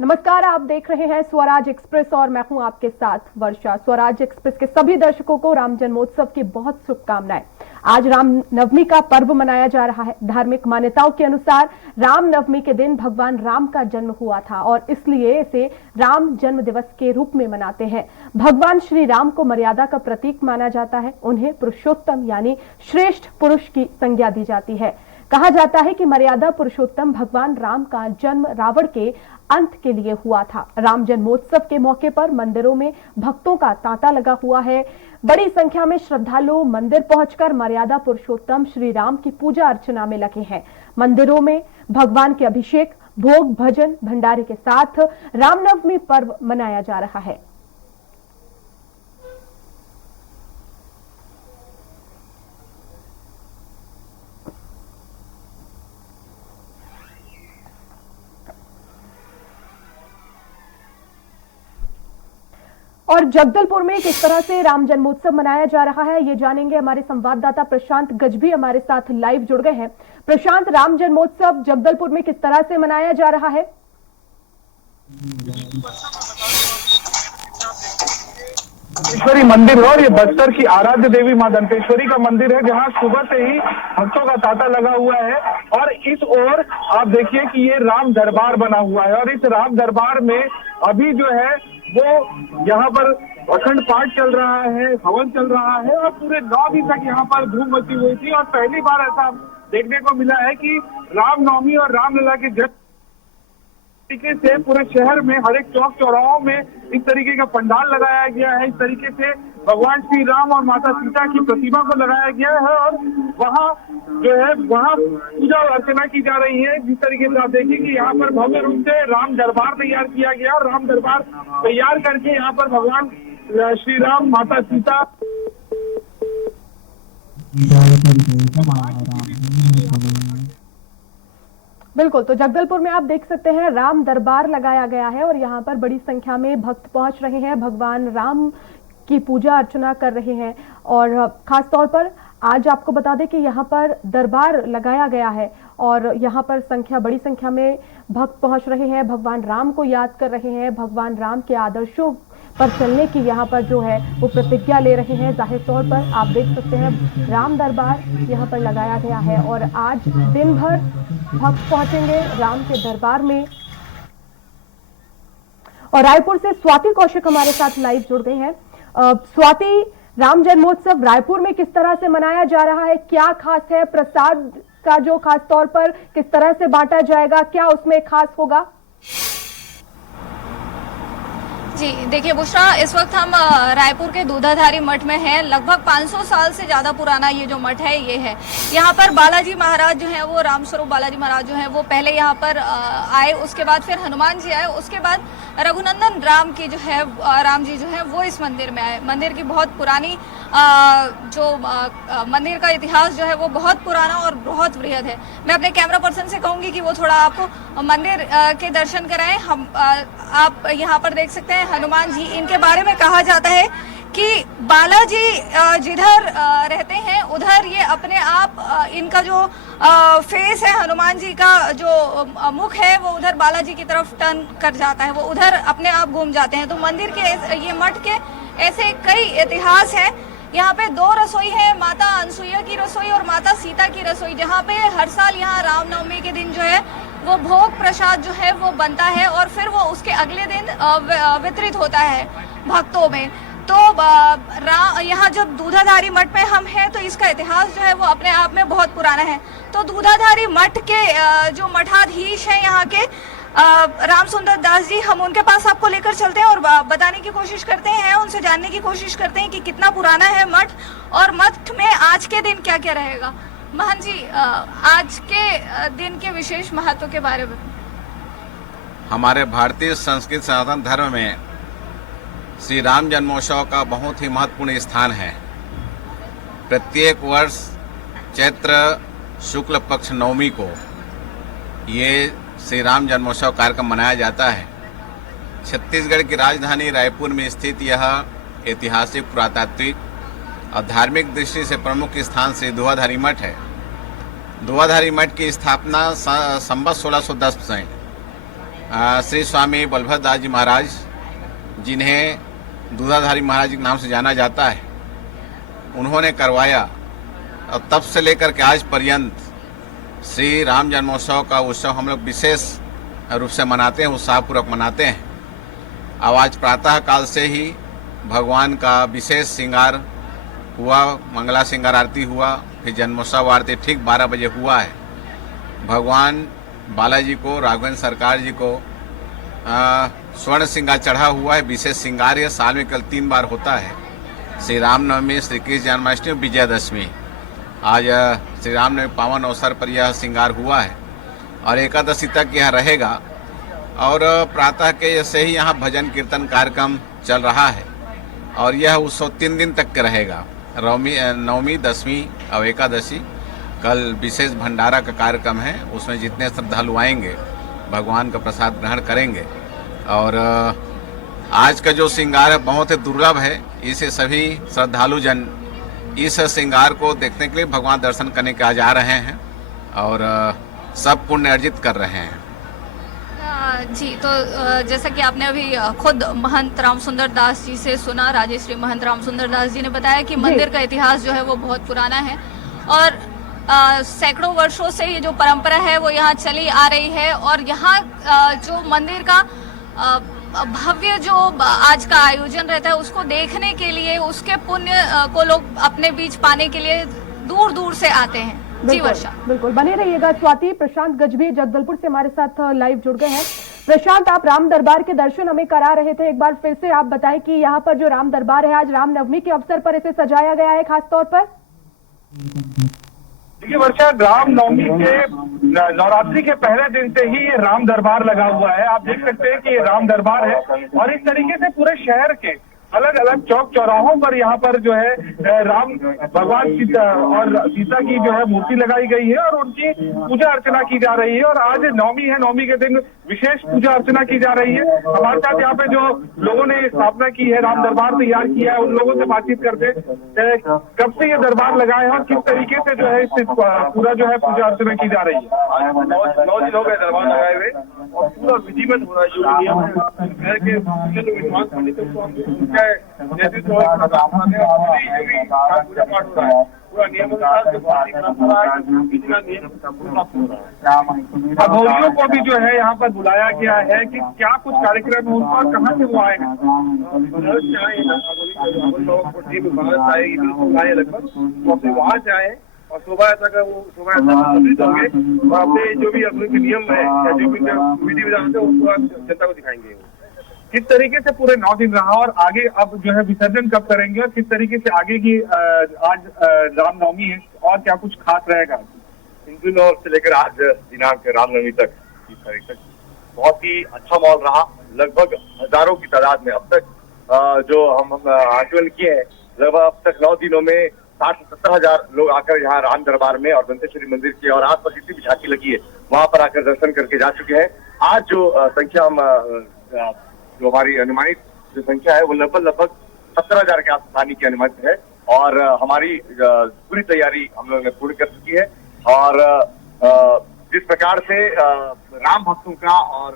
नमस्कार, आप देख रहे हैं स्वराज एक्सप्रेस और मैं हूं आपके साथ वर्षा। स्वराज एक्सप्रेस के सभी दर्शकों को राम जन्मोत्सव की बहुत शुभकामनाएं। आज राम नवमी का पर्व मनाया जा रहा है। धार्मिक मान्यताओं के अनुसार राम नवमी के दिन भगवान राम का जन्म हुआ था और इसलिए इसे राम जन्म दिवस के रूप में मनाते हैं। भगवान श्री राम को मर्यादा का प्रतीक माना जाता है। उन्हें पुरुषोत्तम यानी श्रेष्ठ पुरुष की संज्ञा दी जाती है। कहा जाता है कि मर्यादा पुरुषोत्तम भगवान राम का जन्म रावण के अंत के लिए हुआ था। राम जन्मोत्सव के मौके पर मंदिरों में भक्तों का तांता लगा हुआ है। बड़ी संख्या में श्रद्धालु मंदिर पहुंचकर मर्यादा पुरुषोत्तम श्री राम की पूजा अर्चना में लगे हैं। मंदिरों में भगवान के अभिषेक, भोग, भजन, भंडारे के साथ रामनवमी पर्व मनाया जा रहा है। और जगदलपुर में किस तरह से राम जन्मोत्सव मनाया जा रहा है, ये जानेंगे। हमारे संवाददाता प्रशांत गजभी हमारे साथ लाइव जुड़ गए हैं। प्रशांत, राम जन्मोत्सव जगदलपुर में किस तरह से मनाया जा रहा है? दंतेश्वरी मंदिर है और ये बस्तर की आराध्य देवी मां दंतेश्वरी का मंदिर है, जहां सुबह से ही भक्तों का तांता लगा हुआ है। और इस ओर आप देखिए कि ये राम दरबार बना हुआ है और इस राम दरबार में अभी जो है वो यहाँ पर अखंड पाठ चल रहा है, हवन चल रहा है और पूरे 9 दिन तक यहाँ पर धूम मची हुई थी। और पहली बार ऐसा देखने को मिला है कि रामनवमी और रामलला के जन्म तरीके से पूरे शहर में हर एक चौक चौराहों में इस तरीके का पंडाल लगाया गया है। इस तरीके से भगवान श्री राम और माता सीता की प्रतिमा को लगाया गया है और वहाँ जो है वहाँ पूजा और अर्चना की जा रही है। जिस तरीके से आप देखिए कि यहाँ पर भव्य रूप से राम दरबार तैयार किया गया और राम दरबार तैयार करके यहाँ पर भगवान श्री राम, माता सीता बिल्कुल, तो जगदलपुर में आप देख सकते हैं राम दरबार लगाया गया है और यहाँ पर बड़ी संख्या में भक्त पहुंच रहे हैं, भगवान राम की पूजा अर्चना कर रहे हैं। और खास तौर पर आज आपको बता दें कि यहाँ पर दरबार लगाया गया है और यहाँ पर बड़ी संख्या में भक्त पहुंच रहे हैं, भगवान राम को याद कर रहे हैं, भगवान राम के आदर्शों पर चलने की यहाँ पर जो है वो प्रतिज्ञा ले रहे हैं। जाहिर तौर पर आप देख सकते हैं राम दरबार यहाँ पर लगाया गया है और आज दिन भर भक्त पहुंचेंगे राम के दरबार में। और रायपुर से स्वाति कौशिक हमारे साथ लाइव जुड़ गई हैं। स्वाति, राम जन्मोत्सव रायपुर में किस तरह से मनाया जा रहा है, क्या खास है? प्रसाद का जो खास तौर पर किस तरह से बांटा जाएगा, क्या उसमें खास होगा? जी देखिए बुशरा, इस वक्त हम रायपुर के दूधाधारी मठ में हैं। लगभग 500 साल से ज्यादा पुराना ये जो मठ है ये है। यहाँ पर बालाजी महाराज जो है वो रामस्वरूप बालाजी महाराज जो है वो पहले यहाँ पर आए, उसके बाद फिर हनुमान जी आए, उसके बाद रघुनंदन राम की जो है राम जी जो है वो इस मंदिर में आए। मंदिर की बहुत पुरानी मंदिर का इतिहास जो है वो बहुत पुराना और बहुत वृहद है। मैं अपने कैमरा पर्सन से कहूंगी कि वो थोड़ा आपको मंदिर के दर्शन कराएं। हम आप यहाँ पर देख सकते हैं हनुमान जी, इनके बारे में कहा जाता है कि बालाजी जिधर रहते हैं उधर ये अपने आप इनका जो फेस है, हनुमान जी का जो मुख है वो उधर बालाजी की तरफ टर्न कर जाता है, वो उधर अपने आप घूम जाते हैं। तो मंदिर के ये मठ के ऐसे कई इतिहास हैं। यहाँ पे 2 रसोई है, माता अनसुईया की रसोई और माता सीता की रसोई, जहाँ पे हर साल यहाँ रामनवमी के दिन जो है वो भोग प्रसाद जो है वो बनता है और फिर वो उसके अगले दिन वितरित होता है भक्तों में। तो यहाँ जब दूधाधारी मठ में हम हैं तो इसका इतिहास जो है वो अपने आप में बहुत पुराना है। तो दूधाधारी मठ के जो मठाधीश हैं यहाँ के राम सुंदर दास जी, हम उनके पास आपको लेकर चलते हैं और बताने की कोशिश करते हैं, उनसे जानने की कोशिश करते हैं कि कितना पुराना है मठ और मठ में आज के दिन क्या क्या रहेगा। महंत जी, आज के दिन के विशेष महत्व के बारे में। हमारे भारतीय संस्कृत सनातन धर्म में श्री राम जन्मोत्सव का बहुत ही महत्वपूर्ण स्थान है। प्रत्येक वर्ष चैत्र शुक्ल पक्ष नवमी को ये श्री राम जन्मोत्सव कार्यक्रम मनाया जाता है। छत्तीसगढ़ की राजधानी रायपुर में स्थित यह ऐतिहासिक, पुरातात्विक और धार्मिक दृष्टि से प्रमुख स्थान श्री दुआधारी मठ है। दुआधारी मठ की स्थापना संवत 1610 में श्री स्वामी बलभद्र दास जी महाराज, जिन्हें दुआधारी महाराज के नाम से जाना जाता है, उन्होंने करवाया। और तब से लेकर के आज पर्यंत श्री राम जन्मोत्सव का उत्सव हम लोग विशेष रूप से मनाते हैं, उत्साहपूर्वक मनाते हैं। अब आज प्रातः काल से ही भगवान का विशेष श्रृंगार हुआ, मंगला श्रृंगार आरती हुआ, फिर जन्मोत्सव आरती ठीक 12 बजे हुआ है। भगवान बालाजी को, राघवेंद्र सरकार जी को स्वर्ण श्रृंगार चढ़ा हुआ है। विशेष श्रृंगार यह साल में केवल 3 बार होता है, श्री रामनवमी, श्री कृष्ण जन्माष्टमी और विजयादशमी। आज श्री रामनवमी पावन अवसर पर यह श्रृंगार हुआ है और एकादशी तक यह रहेगा। और प्रातः के से ही यहाँ भजन कीर्तन कार्यक्रम चल रहा है और यह उत्सव 3 दिन तक के रहेगा। नवमी, दसवीं और एकादशी। कल विशेष भंडारा का कार्यक्रम है, उसमें जितने श्रद्धालु आएंगे भगवान का प्रसाद ग्रहण करेंगे। और आज का जो श्रृंगार है बहुत ही दुर्लभ है, इसे सभी श्रद्धालु जन इस श्रृंगार को देखने के लिए, भगवान दर्शन करने के आज आ रहे हैं और सब पुण्य अर्जित कर रहे हैं। जी, तो जैसा कि आपने अभी खुद महंत राम सुंदर दास जी से सुना, राजेश्री महंत राम सुंदर दास जी ने बताया कि मंदिर का इतिहास जो है वो बहुत पुराना है और सैकड़ों वर्षों से ये जो परंपरा है वो यहाँ चली आ रही है। और यहाँ जो मंदिर का भव्य जो आज का आयोजन रहता है उसको देखने के लिए, उसके पुण्य को लोग अपने बीच पाने के लिए दूर दूर से आते हैं। जी वर्षा, बिल्कुल बने रहिएगा। स्वाति, प्रशांत गजबी जगदलपुर से हमारे साथ लाइव जुड़ गए हैं। प्रशांत, आप राम दरबार के दर्शन हमें करा रहे थे, एक बार फिर से आप बताएं कि यहाँ पर जो राम दरबार है आज रामनवमी के अवसर पर इसे सजाया गया है खास तौर पर। देखिए वर्षा, रामनवमी के नवरात्रि के पहले दिन से ही ये राम दरबार लगा हुआ है। आप देख सकते हैं कि ये राम दरबार है और इस तरीके से पूरे शहर के अलग अलग चौक चौराहों पर यहाँ पर जो है राम भगवान सीता और सीता की जो है मूर्ति लगाई गई है और उनकी पूजा अर्चना की जा रही है। और आज नवमी है, नवमी के दिन विशेष पूजा अर्चना की जा रही है। हमारे साथ यहाँ पे जो लोगों ने स्थापना की है, राम दरबार तैयार किया है, उन लोगों से बातचीत करते कब से ये दरबार लगाए हैं और किस तरीके से जो है पूरा जो है पूजा अर्चना की जा रही है। 9 दिन हो गए दरबार लगाए हुए और पूरा विधिवत हो रहा है। जो नियम है के विद्वान पंडितों को नेतृत्व पूजा पाठ हो रहा है, पूरा नियम अघोरियों को भी जो है यहाँ पर बुलाया गया है कि क्या कुछ कार्यक्रम होगा और कहाँ से वो आएगा। लगभग अपने वहाँ से आए और शोभा यात्रा का वो शोभा यात्रा सम्मिलित होंगे और अपने जो भी अपने नियम है या जो भी विधि विधान है उसको जनता को दिखाएंगे। किस तरीके से पूरे 9 दिन रहा और आगे अब जो है विसर्जन कब करेंगे और किस तरीके से आगे की आज रामनवमी है और क्या कुछ खास रहेगा। 3 दिन और से लेकर आज दिनांक रामनवमी तक 30 तारीख तक बहुत ही अच्छा माहौल रहा। लगभग हजारों की तादाद में अब तक जो हम आकलन किए हैं, लगभग अब तक 9 दिनों में 60 से 70 हजार लोग आकर यहाँ राम दरबार में और दंतेश्वरी मंदिर के और आसपास जितनी भी झांकी लगी है वहां पर आकर दर्शन करके जा चुके हैं। आज जो संख्या हम जो हमारी अनुमानित जो संख्या है वो लगभग 70,000 के आसपास आने की अनुमानित है और हमारी पूरी तैयारी हम लोगों ने पूरी कर चुकी है। और जिस प्रकार से राम भक्तों का और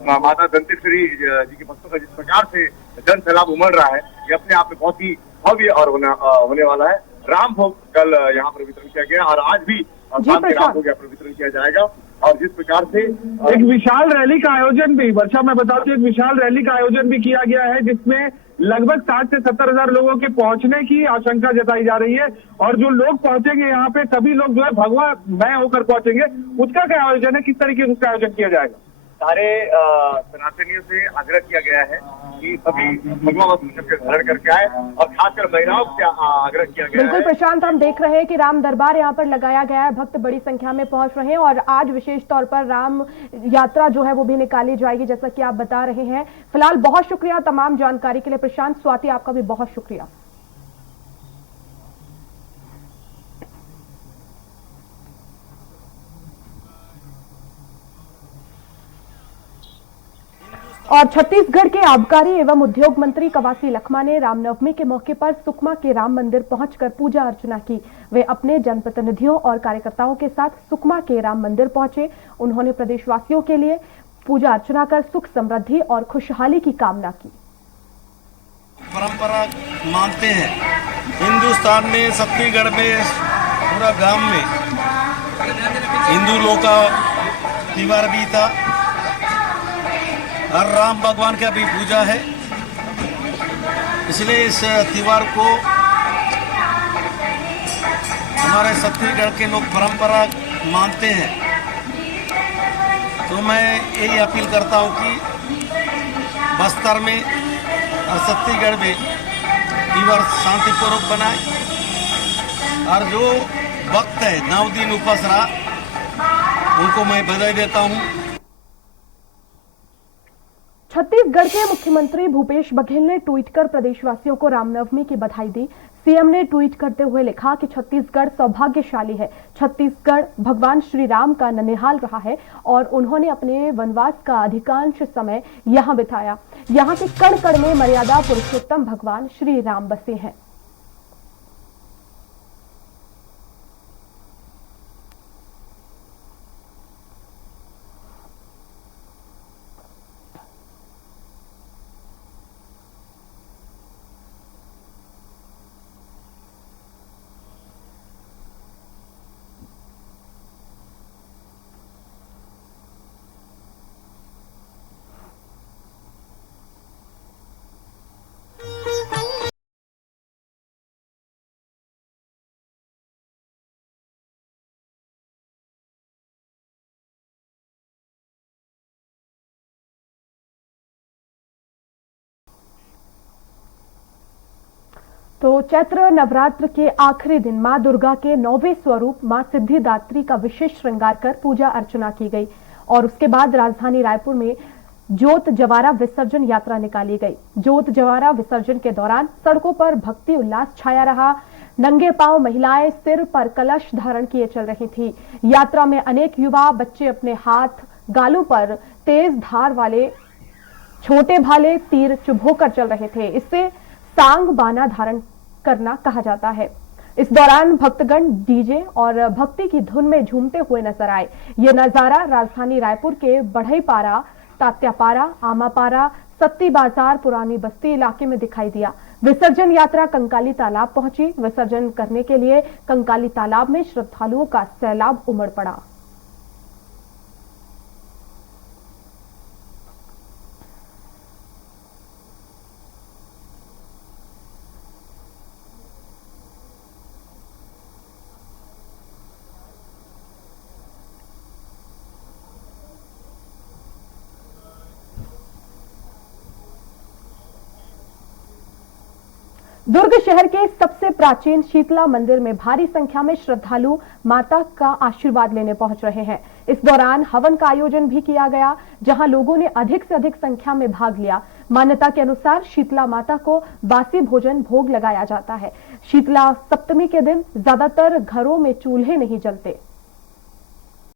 माता दंतेश्वरी जी के भक्तों का जिस प्रकार से जन सैलाब उमड़ रहा है, ये अपने आप में बहुत ही भव्य और होने वाला है। राम भोग कल यहाँ पर वितरण किया गया और आज भी शाम के राम भोग यहाँ पर वितरण किया जाएगा। और जिस प्रकार से एक विशाल रैली का आयोजन भी, वर्षा मैं बता दूं, एक विशाल रैली का आयोजन भी किया गया है जिसमें लगभग 60 से 70 हजार लोगों के पहुंचने की आशंका जताई जा रही है। और जो लोग पहुंचेंगे यहाँ पे सभी लोग जो है भगवा मय होकर पहुंचेंगे, उसका क्या आयोजन है, किस तरीके से उसका आयोजन किया जाएगा। सारे सनातनियों से आग्रह किया गया है कि सभी भगवा वस्त्र धारण करके आए और खासकर महिलाओं से आग्रह किया गया है। बिल्कुल प्रशांत, हम देख रहे हैं कि राम दरबार यहाँ पर लगाया गया है, भक्त बड़ी संख्या में पहुंच रहे हैं और आज विशेष तौर पर राम यात्रा जो है वो भी निकाली जाएगी जैसा कि आप बता रहे हैं। फिलहाल बहुत शुक्रिया तमाम जानकारी के लिए प्रशांत। स्वाति, आपका भी बहुत शुक्रिया। और छत्तीसगढ़ के आबकारी एवं उद्योग मंत्री कवासी लखमा ने रामनवमी के मौके पर सुकमा के राम मंदिर पहुंचकर पूजा अर्चना की। वे अपने जनप्रतिनिधियों और कार्यकर्ताओं के साथ सुकमा के राम मंदिर पहुंचे। उन्होंने प्रदेशवासियों के लिए पूजा अर्चना कर सुख समृद्धि और खुशहाली की कामना की। परंपरा मानते हैं हिंदुस्तान में, छत्तीसगढ़ में, पूरा गांव में हिंदू लोगों का त्योहार भी था और राम भगवान का भी पूजा है। इसलिए इस त्योहार को हमारे छत्तीसगढ़ के लोग परंपरा मानते हैं। तो मैं यही अपील करता हूँ कि बस्तर में और छत्तीसगढ़ में त्योहार शांतिपूर्वक बनाए और जो वक्त है 9 दिन उपवास रहा उनको मैं बधाई देता हूँ। छत्तीसगढ़ के मुख्यमंत्री भूपेश बघेल ने ट्वीट कर प्रदेशवासियों को रामनवमी की बधाई दी। सीएम ने ट्वीट करते हुए लिखा कि छत्तीसगढ़ सौभाग्यशाली है। छत्तीसगढ़ भगवान श्री राम का ननिहाल रहा है और उन्होंने अपने वनवास का अधिकांश समय यहां बिताया। यहां के कण कण में मर्यादा पुरुषोत्तम भगवान श्री राम बसे हैं। तो चैत्र नवरात्र के आखिरी दिन मां दुर्गा के 9वें स्वरूप मां सिद्धिदात्री का विशेष श्रृंगार कर पूजा अर्चना की गई और उसके बाद राजधानी रायपुर में जोत जवारा विसर्जन यात्रा निकाली गई। जोत जवारा विसर्जन के दौरान सड़कों पर भक्ति उल्लास छाया रहा। नंगे पांव महिलाएं सिर पर कलश धारण किए चल रही थी। यात्रा में अनेक युवा बच्चे अपने हाथ गालों पर तेज धार वाले छोटे भाले तीर चुभोकर चल रहे थे। इससे सांग बाना धारण करना कहा जाता है। इस दौरान भक्तगण डीजे और भक्ति की धुन में झूमते हुए नजर आए। ये नजारा राजधानी रायपुर के बढ़ईपारा, तात्यापारा, आमापारा, सत्ती बाजार, पुरानी बस्ती इलाके में दिखाई दिया। विसर्जन यात्रा कंकाली तालाब पहुंची। विसर्जन करने के लिए कंकाली तालाब में श्रद्धालुओं का सैलाब उमड़ पड़ा। दुर्ग शहर के सबसे प्राचीन शीतला मंदिर में भारी संख्या में श्रद्धालु माता का आशीर्वाद लेने पहुंच रहे हैं। इस दौरान हवन का आयोजन भी किया गया, जहां लोगों ने अधिक से अधिक संख्या में भाग लिया। मान्यता के अनुसार शीतला माता को बासी भोजन भोग लगाया जाता है। शीतला सप्तमी के दिन ज्यादातर घरों में चूल्हे नहीं जलते।